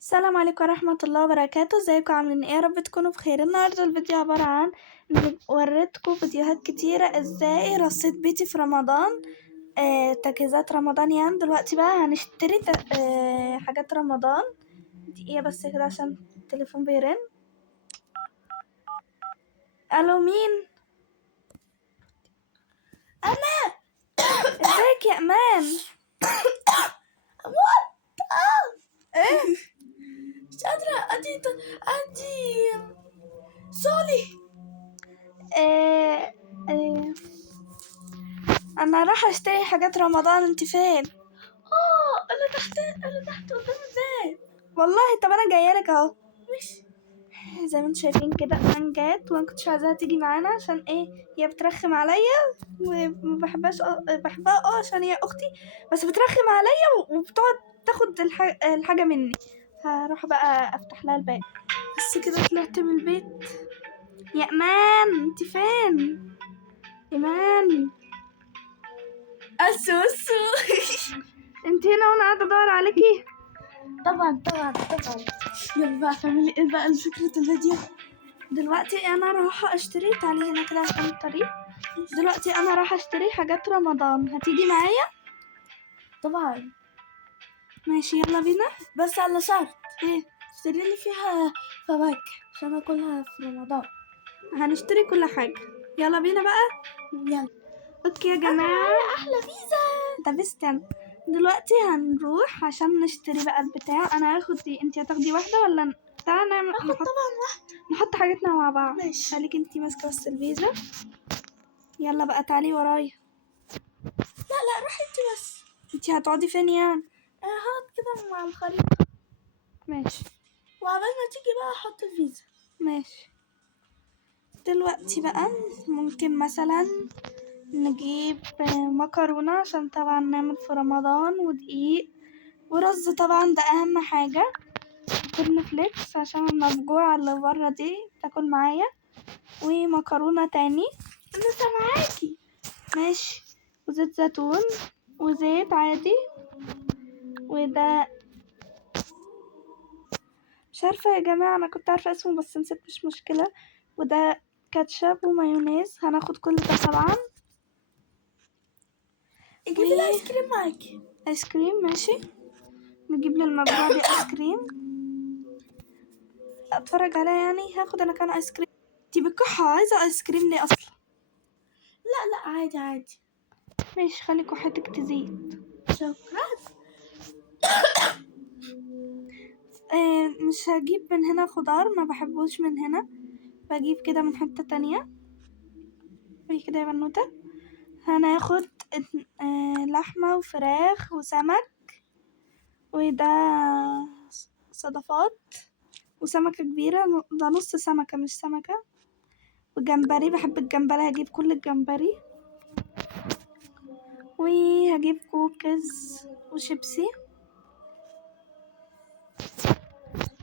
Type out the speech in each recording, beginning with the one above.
السلام عليكم ورحمة الله وبركاته. ازيكم عاملين ايه؟ يا رب تكونوا بخير. النهاردة الفيديو عبارة عن وريتكم فيديوهات كتيرة ازاي رصيت بيتي في رمضان، تجهيزات رمضان. يعني دلوقتي بقى هنشتري حاجات رمضان. دقيقة بس كده عشان التليفون بيرن. الو، مين؟ انا. ازيك يا امان؟ ايه؟ مش قادرة أدي سولي. انا راح اشتري حاجات رمضان. انت فين؟ أنا تحت قدام الباب. والله طب انا جايلك اهو. مش زي ما انتم شايفين كده امان جات، وانا كنتش عايزاها تيجي معانا عشان ايه؟ هي بترخم عليا وما بحبهاش. بحبها عشان هي اختي، بس بترخم عليا وبتقعد تاخد الحاجه مني. هروح بقى افتح لها الباب. بس كده طلعت من البيت. يا امان انت فين؟ ايمان، أسو انت هنا وانا قاعده ادور عليكي. طبعا. يلا بقى تعملي ايه بقى فكرة الفيديو؟ دلوقتي انا رايحه اشتري، تعالي هنا كده عشان الطريق. دلوقتي انا رايحه اشتري حاجات رمضان، هتيجي معايا؟ طبعا، ماشي يلا بينا. بس على شرط ايه؟ اشتري لي فيها فواكه عشان أكلها في رمضان. هنشتري كل حاجة. يلا بينا بقى. يلا. اوكي يا جماعة. أحلى فيزا. طب استنى، دلوقتي هنروح عشان نشتري بقى البتاع. انا هاخد دي، انتي هتاخدي واحدة ولا تعالى نعمل هاخد طبعا واحدة. نحط حاجتنا مع بعض. ماشي. خليكي انتي ماسكة بس الفيزا. يلا بقى تعالي ورايا. لا روحي انتي بس. انتي هتقعدي فين يعني؟ هقعد كده مع الخريطة، ماشي وعبال ما تيجي بقى أحط الفيزا. ماشي. دلوقتي بقى ممكن مثلا نجيب مكرونة عشان طبعا نعمل في رمضان، ودقيق ورز. طبعا ده اهم حاجة. كورن فليكس عشان المفجوعة اللي برا دي تاكل معايا، ومكرونة تاني. أنا سامعاكي. ماشي. وزيت زيتون وزيت عادي. وده مش عارفة يا جماعة، أنا كنت عارفة اسمه بس نسيت، مش مشكلة. وده كاتشب ومايونيز. هناخد كل ده طبعا. جيبي لي آيس كريم معاكي. ايس كريم ماشي. نجيب للمفجوعة دي ايس كريم اتفرج عليها يعني. هاخد انا كمان ايس كريم. انتي بتكحة عايزة ايس كريم ليه اصلا؟ لا عادي. ماشي، خليك وحدك تزيد. شكرا. مش هجيب من هنا خضار، ما بحبوش من هنا. بجيب كده من حتة تانية. كده يا بنوتة. هناخد لحمة وفراخ وسمك. وده صدفات وسمكة كبيرة. ده نص سمكة مش سمكة. وجمبري، بحب الجمبري، هجيب كل الجمبري. وهجيب كوكيز وشيبسي.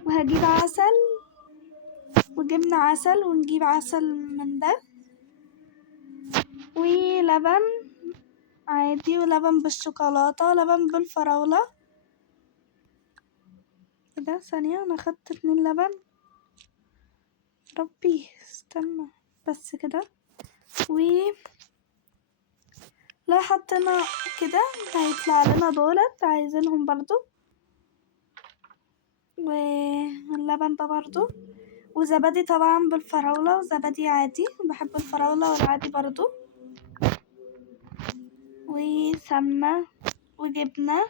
وهجيب عسل وجبنة عسل، ونجيب عسل من ده. ولبن عادي، ولبن بالشوكولاتة، لبن بالفراولة. كده ثانية، انا خدت 2 لبن. ربي استنى. بس كده. و لو حطينا كده هيطلع لنا دولت عايزينهم برضو. واللبن ده برضو. وزبادي طبعا بالفراولة، وزبادي عادي، بحب الفراولة والعادي برضو. وسمنة وجبنة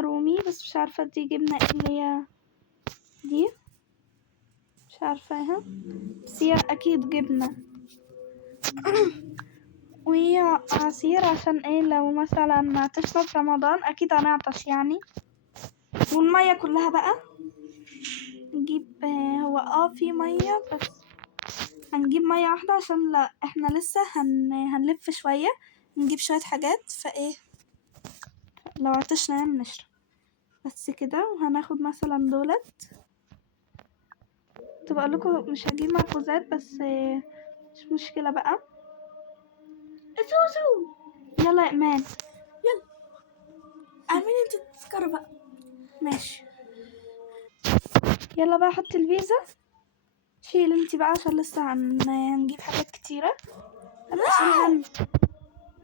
رومي، بس مش عارفة دي جبنة ايه اللي هي دي، مش عارفاها، بس هي اكيد جبنة. وعصير عشان ايه لو مثلا عطشنا في رمضان، اكيد هنعطش يعني. والمية كلها بقى نجيب، هو في مية بس هنجيب مية واحدة عشان لا احنا لسه هنلف شوية، نجيب شوية حاجات فايه لو عطشنا يعني نشرب. بس كده. وهناخد مثلا دولت. تبقى لكم مش هجيب مخبوزات بس مش مشكلة بقى. سوسو. يلا يا امان. يلا اعملي انت التذكرة بقى. ماشي. يلا بقى حطي الفيزا. شيل انتي بقى عشان لسه هنجيب حاجات كتيرة. انا اشيل هم.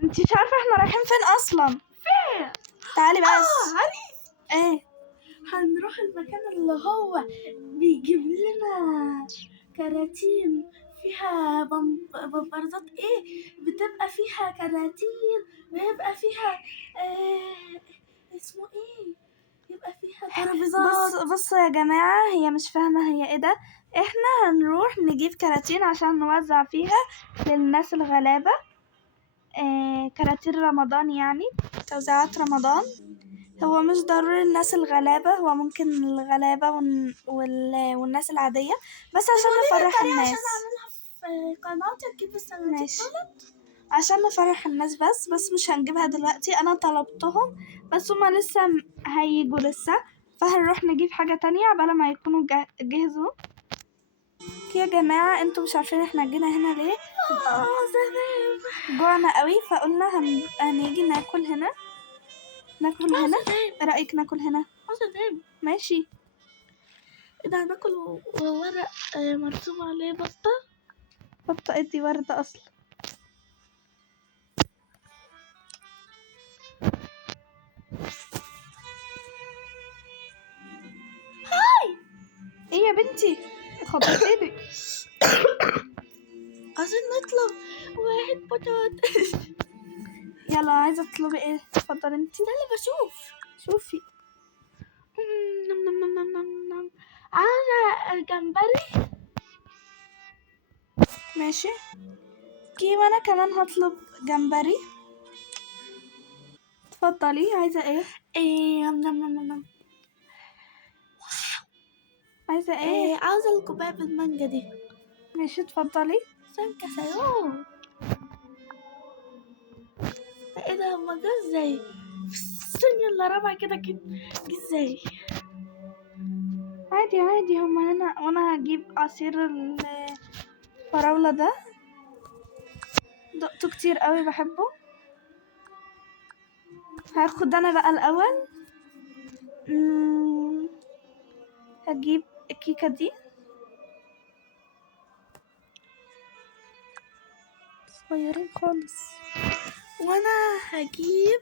انتي مش عارفة احنا رايحين فين اصلا. فين؟ تعالي بس. علي ايه؟ هنروح المكان اللي هو بيجيب لنا كراتين فيها بمبرزات، ايه بتبقى فيها كراتين ويبقى فيها اسمه ايه، يبقى فيها ترابيزات. بصوا يا جماعة، هي مش فاهمة هي ايه ده. احنا هنروح نجيب كراتين عشان نوزع فيها للناس الغلابة. كراتين رمضان يعني، توزيعات رمضان. هو مش ضروري الناس الغلابة، هو ممكن الغلابة والناس العادية، بس عشان نفرح الناس. عشان اعملها في قناتي اجيب السنة ماشي، عشان نفرح الناس بس مش هنجيبها دلوقتي. انا طلبتهم بس هما لسه هيجوا لسه، فهنروح نجيب حاجة تانية عبال ما يكونوا جهزوا. يا جماعة انتوا مش عارفين احنا جينا هنا ليه. جوعنا قوي فقلنا هنيجي ناكل هنا. ناكل هنا. ايه رأيك ناكل هنا؟ ماشي. ايه ده، هناكل ورق مرسوم عليه بطة. بطة ايه دي؟ وردة اصلا. ايه يا بنتي خبطتني. عايزين نطلب واحد بطاطس. يلا عايزة تطلبي ايه؟ اتفضلي انتي. ده اللي بشوف. شوفي. نم نم نم نم نم نم. عايزة جمبري. ماشي. وانا كمان هطلب جمبري. اتفضلي. عايزة ايه؟ ايه نم نم نم نم. عايزة ايه؟ عاوزة الكوباية بالمانجا دي. ماشي اتفضلي. سانكا سايو. ده ايه ده، هما جه ازاي في السن الا رابعة كده جه ازاي؟ عادي هما هنا، وانا هجيب عصير الفراولة ده. دقته كتير قوي بحبه. هاخد انا بقى الاول. هجيب الكيكة دي صغيرين خالص. وانا هجيب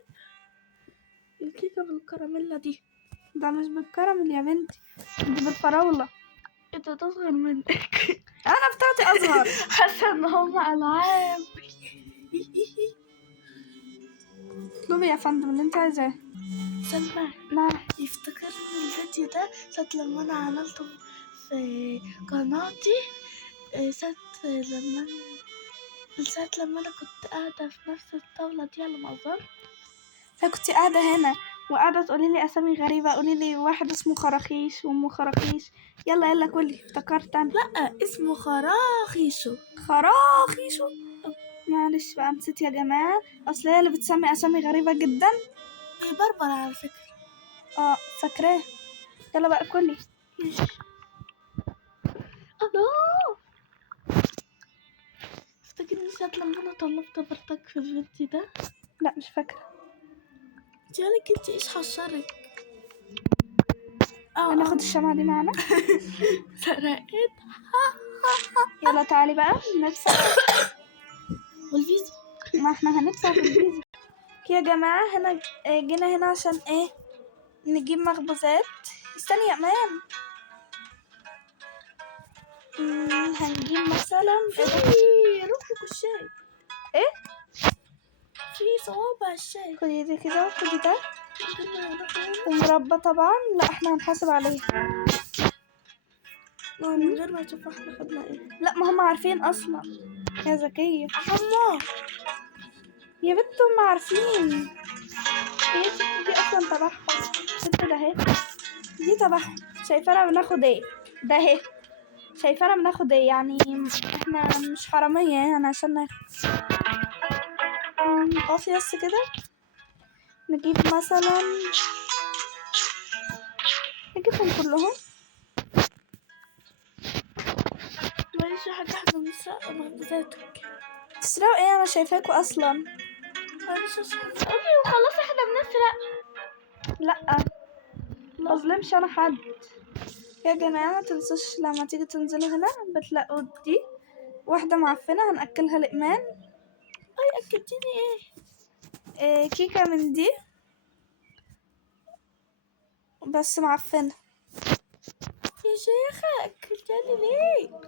الكيكة بالكراميلا دي. ده مش بالكراميل يا بنتي، دي بالفراولة. انت تصغر منك. انا بتاعتي اصغر. حاسة ان هما العاب. اطلبي يا فندم اللي انت عايزاه. سلمى، نعم. يفتكرني الفيديو ده ساعة لما انا عملته في قناتي، ساعة لما انا كنت قاعدة في نفس الطاولة دي على ما اظن. انا كنت قاعدة هنا وقاعدة تقولي لي اسامي غريبة، قولي لي واحد اسمه خراخيش وام خراخيش. يلا كلي. افتكرت انا. لا، اسمه خراخيشو. خراخيشو. معلش بقى نسيت يا جماعة، اصل هي اللي بتسمي اسامي غريبة جدا. هي بربر على فكرة. فاكراه. يلا بقى كلي. الله، افتكرني ساعة لما انا طلبت برتك في الفيديو ده. لا مش فاكرة. جالك انت ايش حشرك؟ هناخد الشمعة دي معانا. سرقت. يلا تعالي بقى ندفع. والفيزا. ما احنا هندفع بالفيزا. يا جماعة هنا جينا هنا عشان ايه؟ نجيب مخبوزات. استني يا امان. هنجيب مثلا في رفق الشاي. ايه؟ في صوابع الشاي. خدي دي كده وخدي ده ومربى طبعا. لا احنا هنحاسب عليه من غير ما يشوفوا احنا خدنا ايه. لا ما هم عارفين اصلا يا ذكية. الله يا بنت هم عارفين. هي الست دي اصلا تبعهم. الست ده اهي دي تبعهم. شايفانا بناخد ايه؟ ده اهي شايفانا بناخد ايه يعني. احنا مش حرامية يعني عشان ناخد. اقفي بس كده. نجيب مثلا نجيبهم كلهم. ماليش حاجة، احنا بنسرق مخبوزاتك. تسرقوا ايه؟ انا شايفاكوا اصلا. معلش قولي وخلاص احنا بنسرق. لا مظلمش انا حد. يا جماعة ما تنسوش لما تيجي تنزلوا هنا بتلاقوا دي واحدة معفنة هنأكلها لإيمان. اي اكلتيني ايه؟ كيكة من دي بس معفنة. يا شيخة اكلتيني ليه؟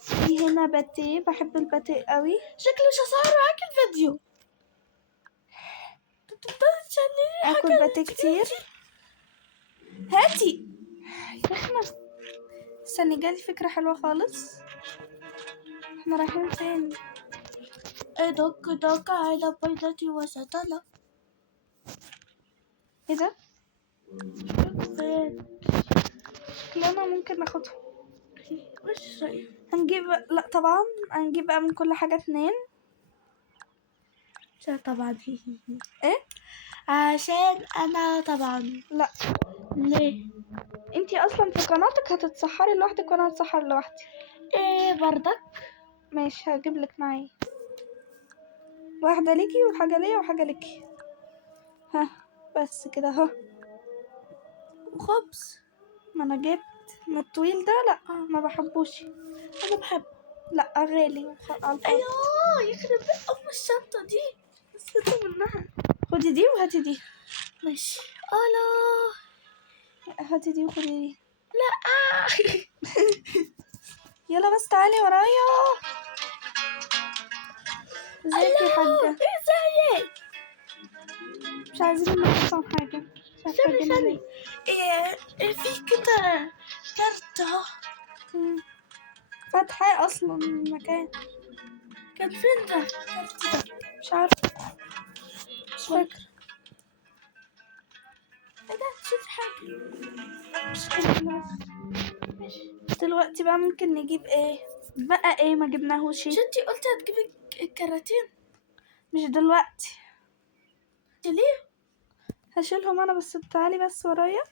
في هنا باتيه، بحب الباتيه قوي. شكلي مش هصور معاك الفيديو. تفضلي تشنيني اكل حاجة باتيه كتير. هاتي. احنا استني جالي فكرة حلوة خالص. احنا رايحين فين؟ ادق دق على بيضتي وسطلة. ايه ده؟ فين؟ شكلنا ممكن ناخدهم. وش رأيك؟ هنجيب، لا طبعا هنجيب بقى من كل حاجة 2. عشان طبعا ايه؟ عشان انا طبعا. لا ليه؟ انتي اصلا في قناتك هتتسحري لوحدك وانا هتسحر لوحدي. ايه برضك؟ ماشي هجيب لك معايا واحدة ليكي وحاجة ليا وحاجة ليكي. ها بس كده اهو. وخبز. ما انا جبت من الطويل ده، لا ما بحبوش. انا بحب. لا غالي على الفاضي. ايوه يخرب بيت ام الشنطة دي. نسيت منها. خدي دي وهاتي دي. ماشي. الله. هاتي دي وخدي دي. لا. يلا بس تعالي ورايا. ازيك يا حاجة؟ ايه زيك؟ مش عايزين نقسم حاجة. مش عارفة ثاني جينا ثاني. ليه. ايه في كده كارت اهو. مم. فاتحة اصلا المكان. كان فين ده الكارت ده؟ مش عارفة، مش فاكرة. ايه ده؟ شوف حاجة. مش كده. ماشي دلوقتي بقى ممكن نجيب ايه بقى؟ ايه ما جبناهوش. مش انتي قلتي هتجيبي الكراتين؟ مش دلوقتي، ليه؟ هشيلهم انا بس. تعالي بس ورايا.